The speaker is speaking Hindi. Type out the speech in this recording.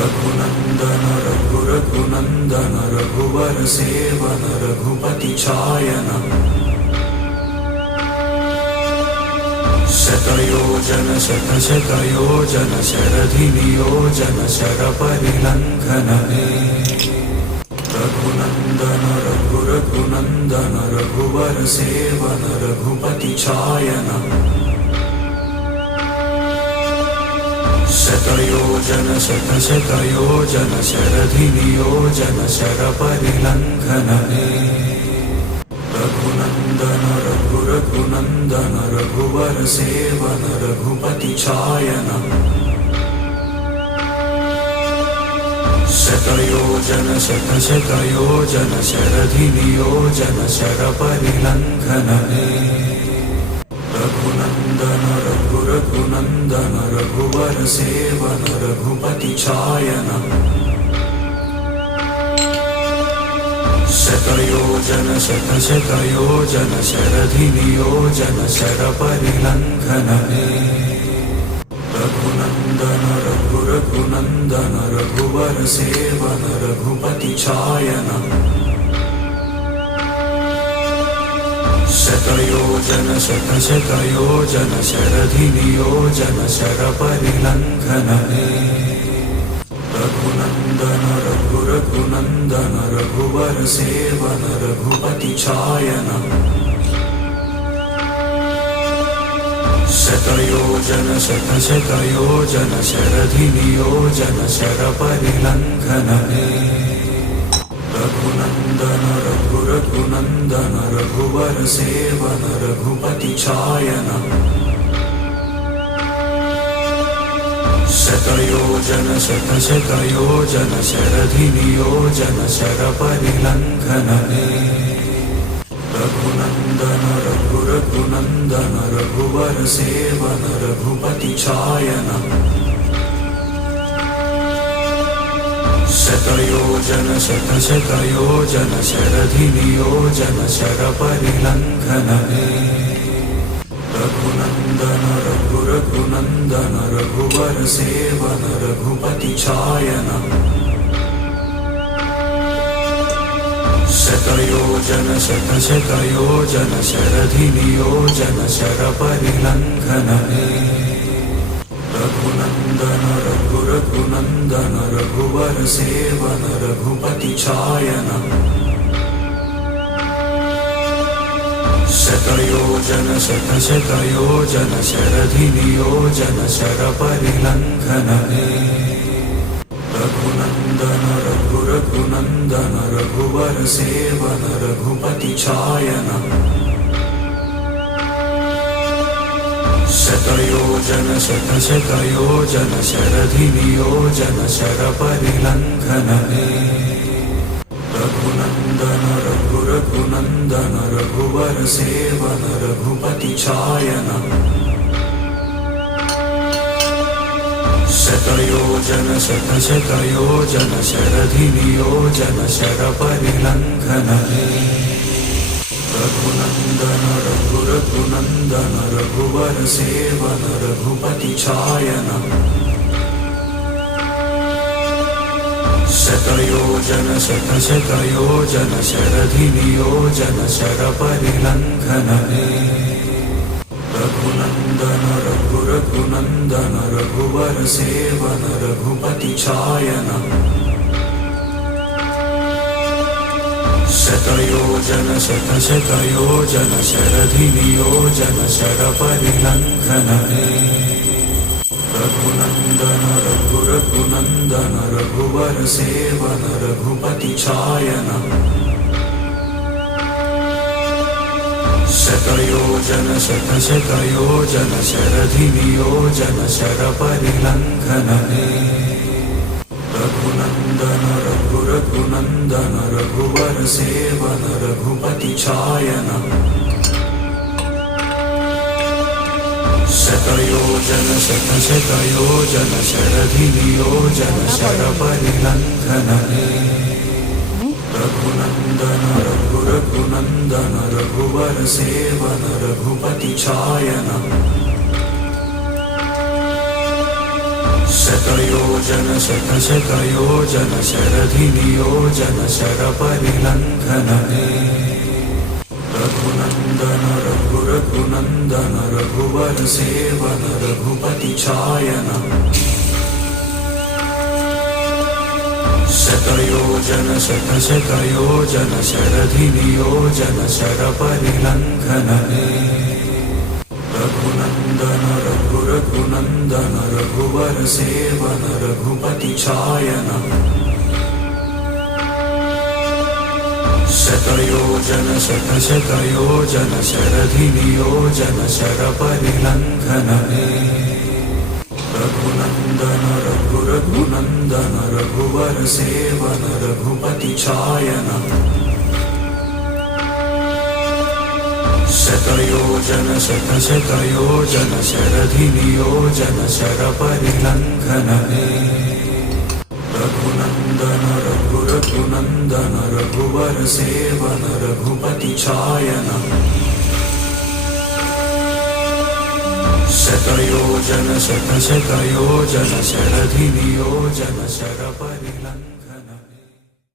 रघुनंदन रघुनंदन रघुवर सेवन रघुपति छायन शतयोजन शतशतयोजन शरधि नियोजन शरपरिलंघन रघुनंदन रघुनंदन रघुवर सेवन रघुपति छायन शतयोजन शतशतयोजन शरधि नियोजन शरपरिलंघन रघुनंदन रघुनंदन रघुवर सेवन रघुपति छायन शतयोजन शतशतयोजन शरधि नियोजन शरपरिलंघन रघुनंदन रघुनंदन रघुवर सेवन रघुपति छायन शतयोजन शतशतयोजन शरधि नियोजन शरपरिलंघन रघुनंदन रघुनंदन रघुवर सेवन रघुपति छायन शतयोजन शतशतयोजन शरधि नियोजन शरपरिलंघन रघुनंदन रघुनंदन रघुवर सेवन रघुपति छायन शतयोजन शतशतयोजन शरधि नियोजन शरपरिलंघन रघुनंदन रघुनंदन रघुवर सेवन रघुपति छायन शतयोजन शतशतयोजन शरधि नियोजन शरपरिलंघन रघुनंदन रघुनंदन रघुवर सेवन रघुपति छायन शतयोजन शतशतयोजन शरधि नियोजन शरपरिलंघन रघुनंदन रघुनंदन रघुवर सेवन रघुपति छायन शतयोजन शतशतयोजन शरधि नियोजन शरपरिलंघन रघुनंदन रघुनंदन रघुवर सेवन रघुपति छायन शतयोजन शतशतयोजन शरधि नियोजन शरपरिलंघन रघुनंदन रघुनंदन रघुवर सेवन रघुपति छायन शतयोजन शतशतयोजन शरधि नियोजन शरपरिलंघन रघुनंदन रघुनंदन रघुवर सेवन रघुपति छायन शतयोजन शतशतयोजन शरधि नियोजन शरपरिलंघन रघुनंदन रघुनंदन रघुवर सेवन रघुपति छायन शतयोजन शतशतयोजन शरधि नियोजन शरपरिलंघन रघुनंदन रघुनंदन रघुवर सेवन रघुपति छायन शतयोजन शतशतयोजन शरधि नियोजन शरपरिलंघन रघुनंदन रघुनंदन रघुवर सेवन रघुपति छायन शतयोजन शतशतयोजन शरधि नियोजन शरपरिलंघन रघुनंदन रघुनंदन रघुवर सेवन रघुपति छायन शतयोजन शतशतयोजन शरधि नियोजन शरपरिलंघन रघुनंदन रघुनंदन रघुवर सेवन रघुपति छायन शतयोजन शतशतयोजन शरधिनियोजन शरपरिलङ्घन रघुनन्दन रघुरघुनन्दन रघुवर सेवन रघुपति छायन शतयोजन शतशतयोजन शरधिनियोजन शरपरिलङ्घन रघुनन्दन रघुरघुनन्दन रघुवर सेवन रघुपति छायन शतयोजन शतशतयोजन शरधिनियोजन शरपरिलङ्घन रघुनन्दन रघुरघुनन्दन रघुवर सेवन रघुपति छायन शतयोजन शतशतयोजन शरधिनियोजन शरपरिलङ्घन रघुनन्दन रघुरघुनन्दन रघुवर सेवन रघुपति छायन शतयोजन शतशतयोजन शरधिनियोजन शरपरिलङ्घन